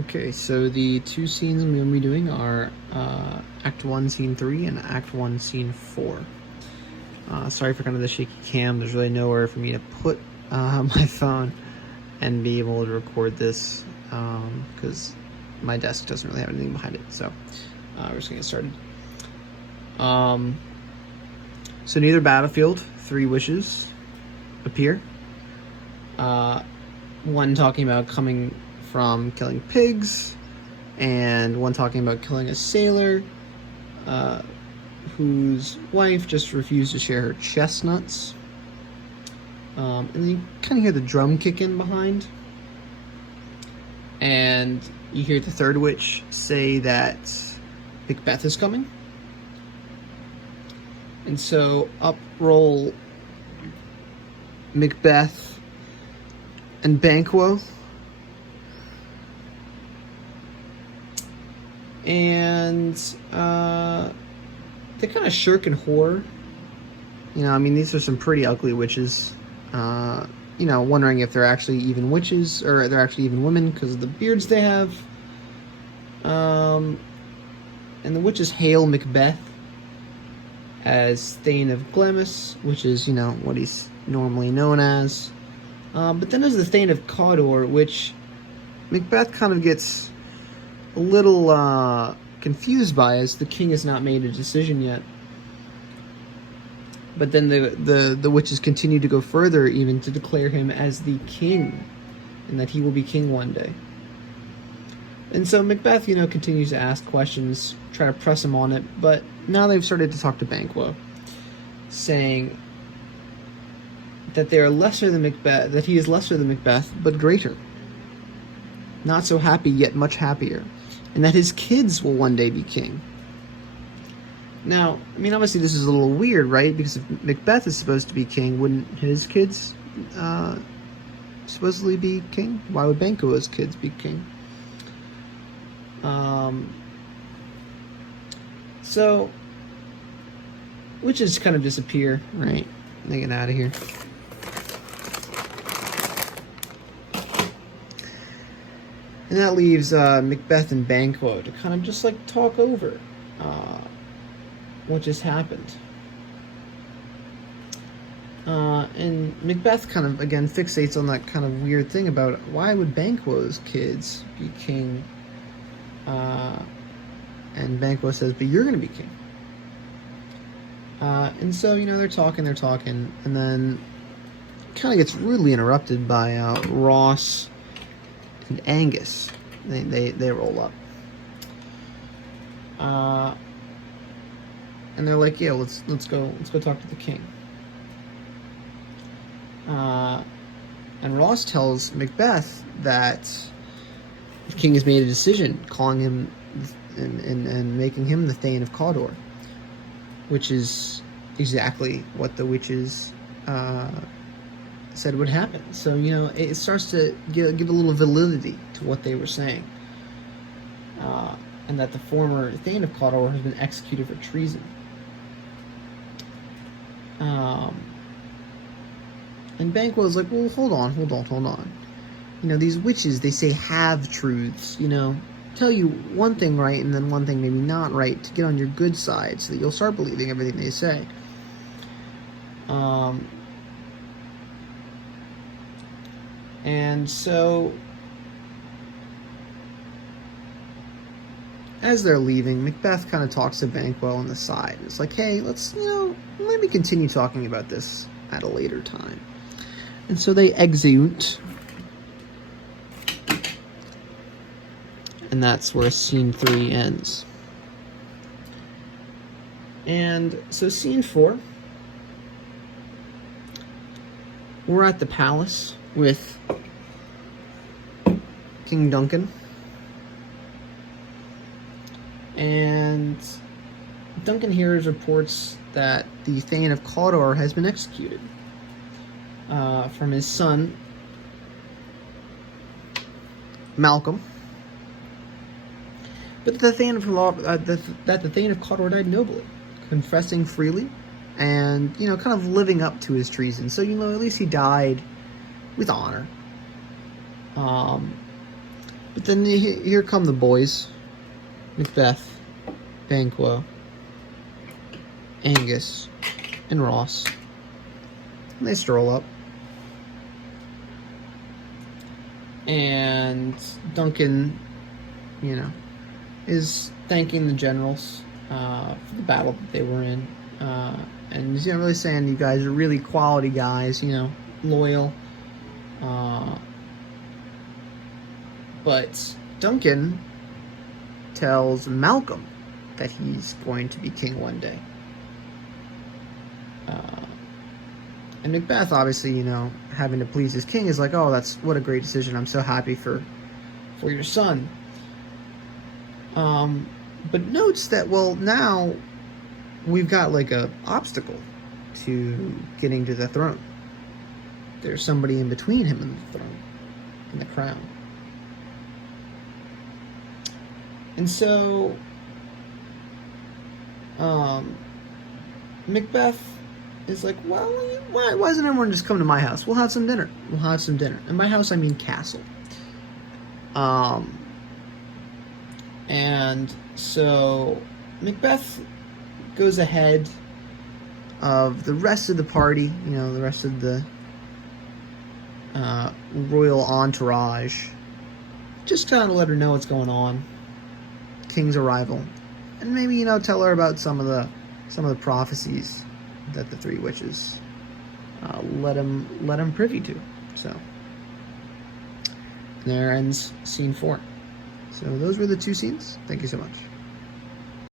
Okay, so the two scenes I'm going to be doing are Act 1, Scene 3 and Act 1, Scene 4. Sorry for kind of the shaky cam. There's really nowhere for me to put my phone and be able to record this because my desk doesn't really have anything behind it. So we're just going to get started. So near the battlefield, three wishes appear. One talking about coming from killing pigs, and one talking about killing a sailor whose wife just refused to share her chestnuts. And then you kind of hear the drum kick in behind, and you hear the third witch say that Macbeth is coming. And so up roll Macbeth and Banquo. And they kind of shirk in horror. You know, I mean, these are some pretty ugly witches. You know, wondering if they're actually even witches or they're actually even women because of the beards they have. And the witches hail Macbeth as Thane of Glamis, which is, you know, what he's normally known as. But then there's the Thane of Cawdor, which Macbeth kind of gets a little confused by, as the king has not made a decision yet. But then the witches continue to go further, even to declare him as the king, and that he will be king one day. And so Macbeth, you know, continues to ask questions, try to press him on it, but now they've started to talk to Banquo, saying that they are lesser than Macbeth, that he is lesser than Macbeth, but greater. Not so happy, yet much happier. And that his kids will one day be king. Now, I mean, obviously this is a little weird, right? Because if Macbeth is supposed to be king, wouldn't his kids supposedly be king? Why would Banquo's kids be king? So, witches kind of disappear, right? They get out of here. And that leaves Macbeth and Banquo to kind of just like talk over what just happened. And Macbeth kind of, again, fixates on that kind of weird thing about why would Banquo's kids be king? And Banquo says, but you're going to be king. And so, you know, they're talking, and then kind of gets rudely interrupted by Ross and Angus. They roll up. And they're like, yeah, let's go talk to the king. And Ross tells Macbeth that the king has made a decision, calling him and making him the Thane of Cawdor, which is exactly what the witches said would happen. So, you know, it starts to give a little validity to what they were saying. And that the former Thane of Cawdor has been executed for treason. And Banquo is like, well, hold on. You know, these witches, they say half-truths, you know. Tell you one thing right and then one thing maybe not right to get on your good side so that you'll start believing everything they say. And so, as they're leaving, Macbeth kind of talks to Banquo on the side. It's like, hey, let's, you know, maybe continue talking about this at a later time. And so they exeunt. And that's where scene 3 ends. And so scene 4, we're at the palace with King Duncan. And Duncan hears reports that the Thane of Cawdor has been executed from his son, Malcolm. But the Thane of Cawdor died nobly, confessing freely, and, you know, kind of living up to his treason. So, you know, at least he died with honor. But then here come the boys. Macbeth, Banquo, Angus, and Ross. And they stroll up. And Duncan, is thanking the generals for the battle that they were in. And he's really saying you guys are really quality guys, loyal. But Duncan tells Malcolm that he's going to be king one day. And Macbeth, obviously, having to please his king, is like, oh, what a great decision. I'm so happy for your son. But notes that, well, now we've got like a obstacle to getting to the throne. There's somebody in between him and the throne, and the crown. And so, Macbeth is like, well, why doesn't everyone just come to my house? We'll have some dinner. And by house, I mean castle. And so Macbeth goes ahead of the rest of the party, the rest of the royal entourage, just kind of let her know what's going on, King's arrival, and maybe tell her about some of the prophecies that the three witches let him privy to. So there ends scene 4. So those were the 2 scenes. Thank you so much.